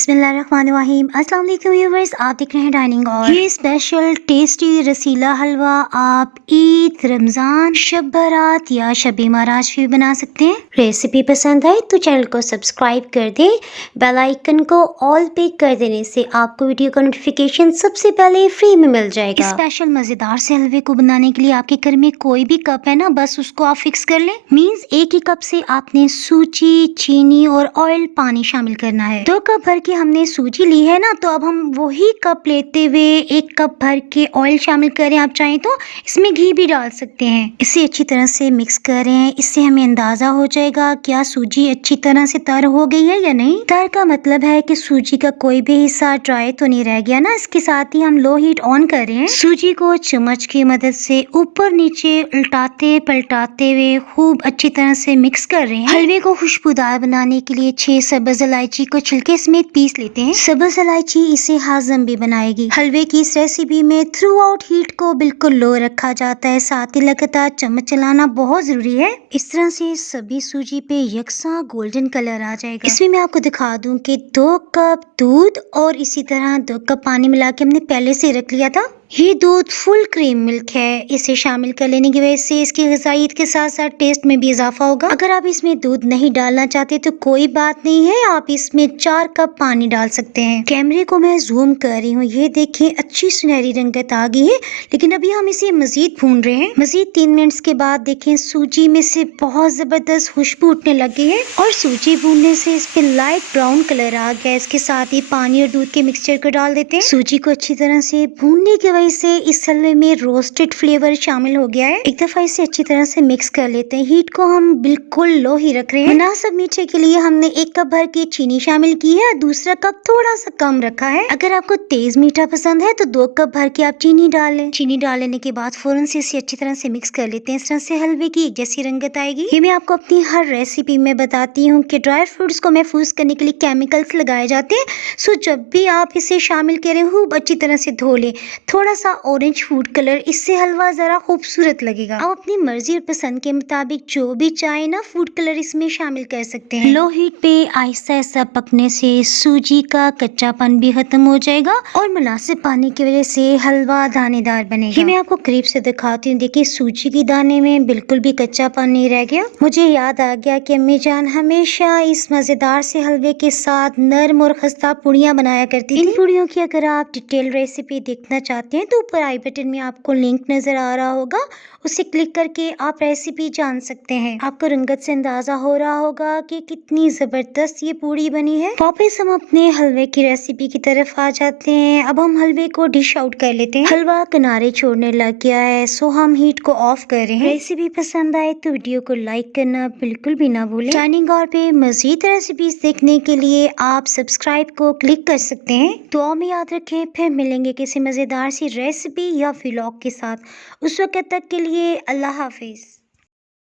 बिस्मिल्लाहिर्रहमानिर्रहीम। अस्सलाम वालेकुम व्यूअर्स, आप देख रहे हैं डाइनिंग और ये स्पेशल टेस्टी रसीला हलवा आप ईद, रमज़ान, शब बारात या शब महाराज भी बना सकते हैं। रेसिपी पसंद आए तो चैनल को सब्सक्राइब कर दें। बेल आइकन को ऑल पे कर देने से आपको वीडियो का नोटिफिकेशन सबसे पहले फ्री में मिल जाएगा। इस स्पेशल मज़ेदार से हलवे को बनाने के लिए आपके घर में कोई भी कप है ना, बस उसको आप फिक्स कर लें। मीन्स एक ही कप से आपने सूजी, चीनी और ऑयल पानी शामिल करना है। 2 कप भर के हमने सूजी ली है ना, तो अब हम वही कप लेते हुए 1 कप भर के ऑयल शामिल करें। आप चाहें तो इसमें घी भी डाल सकते हैं। इसे अच्छी तरह से मिक्स करें। इससे हमें अंदाजा हो जाएगा क्या सूजी अच्छी तरह से तर हो गई है या नहीं। तर का मतलब है कि सूजी का कोई भी हिस्सा ड्राई तो नहीं रह गया ना। इसके साथ ही हम लो हीट ऑन कर रहे हैं। सूजी को चम्मच की मदद से ऊपर नीचे उल्टाते पलटाते हुए खूब अच्छी तरह से मिक्स कर रहे हैं। हलवे को खुशबूदार बनाने के लिए 6 सब्ज इलायची को छिलके समेत पीस लेते हैं। सब्ज इलायची इसे हाजम भी बनाएगी। हलवे की इस रेसिपी में थ्रू आउट हीट को बिल्कुल लो रखा जाता है, साथ ही लगातार चम्मच चलाना बहुत जरूरी है। इस तरह से सभी सूजी पे यकसा गोल्डन कलर आ जाएगा। इसमें मैं आपको दिखा दूं कि 2 कप दूध और इसी तरह 2 कप पानी मिला के हमने पहले से रख लिया था। ये दूध फुल क्रीम मिल्क है। इसे शामिल कर लेने की वजह से इसकी ग़िज़ाइयत के साथ साथ टेस्ट में भी इजाफा होगा। अगर आप इसमें दूध नहीं डालना चाहते तो कोई बात नहीं है, आप इसमें 4 कप पानी डाल सकते हैं। कैमरे को मैं जूम कर रही हूँ, ये देखें अच्छी सुनहरी रंगत आ गई है। लेकिन अभी हम इसे मजीद भून रहे हैं। मजीद 3 मिनट्स के बाद देखें सूजी में से बहुत जबरदस्त खुशबू उठने लगी है और सूजी भूनने से इस पे लाइट ब्राउन कलर आ गया। इसके साथ ही पानी और दूध के मिक्सचर को डाल देते हैं। सूजी को अच्छी तरह से भूनने के से इस हलवे में रोस्टेड फ्लेवर शामिल हो गया है। एक दफा इसे अच्छी तरह से मिक्स कर लेते हैं। हीट को हम बिल्कुल लो ही रख रहे हैं। मुनासिब मीठे के लिए हमने 1 कप भर के चीनी शामिल की है, दूसरा कप थोड़ा सा कम रखा है। अगर आपको तेज मीठा पसंद है तो 2 कप भर के आप चीनी डाल लें। चीनी डाल लेने के बाद फौरन से इसे अच्छी तरह से मिक्स कर लेते हैं। इस तरह से हलवे की एक जैसी रंगत आएगी। ये मैं आपको अपनी हर रेसिपी में बताती हूँ कि ड्राई फ्रूट्स को महफूज करने के लिए केमिकल्स लगाए जाते हैं। सो जब भी आप इसे शामिल करें खूब अच्छी तरह से धो लें। थोड़ा सा ऑरेंज फूड कलर, इससे हलवा जरा खूबसूरत लगेगा। आप अपनी मर्जी और पसंद के मुताबिक जो भी चाहे ना फूड कलर इसमें शामिल कर सकते हैं। लो हीट पे आहिस्ता आहिस्ता पकने से सूजी का कच्चापन भी खत्म हो जाएगा और मुनासिब पानी की वजह से हलवा दानेदार बनेगा। ये मैं आपको करीब से दिखाती हूँ। देखिए सूजी की दाने में बिल्कुल भी कच्चापन नहीं रह गया। मुझे याद आ गया कि अम्मी जान हमेशा इस मजेदार से हलवे के साथ नर्म और खस्ता पूड़ियाँ बनाया करती थी। इन पूड़ियों की अगर आप डिटेल रेसिपी देखना चाहते हैं तो ऊपर आई बटन में आपको लिंक नजर आ रहा होगा, उसे क्लिक करके आप रेसिपी जान सकते हैं। आपको रंगत से अंदाजा हो रहा होगा कि कितनी जबरदस्त ये पूड़ी बनी है। वापस हम अपने हलवे की रेसिपी की तरफ आ जाते हैं। अब हम हलवे को डिश आउट कर लेते हैं। हलवा किनारे छोड़ने लग गया है, सो हम हीट को ऑफ कर रहे हैं। रेसिपी पसंद आए तो वीडियो को लाइक करना बिल्कुल भी ना भूलें। डाइनिंग हॉल पे मजीद रेसिपीज देखने के लिए आप सब्सक्राइब को क्लिक कर सकते हैं। दुआ में याद रखें, फिर मिलेंगे किसी मजेदार सी रेसिपी या व्लॉग के साथ। उस वक्त तक के लिए अल्लाह हाफिज।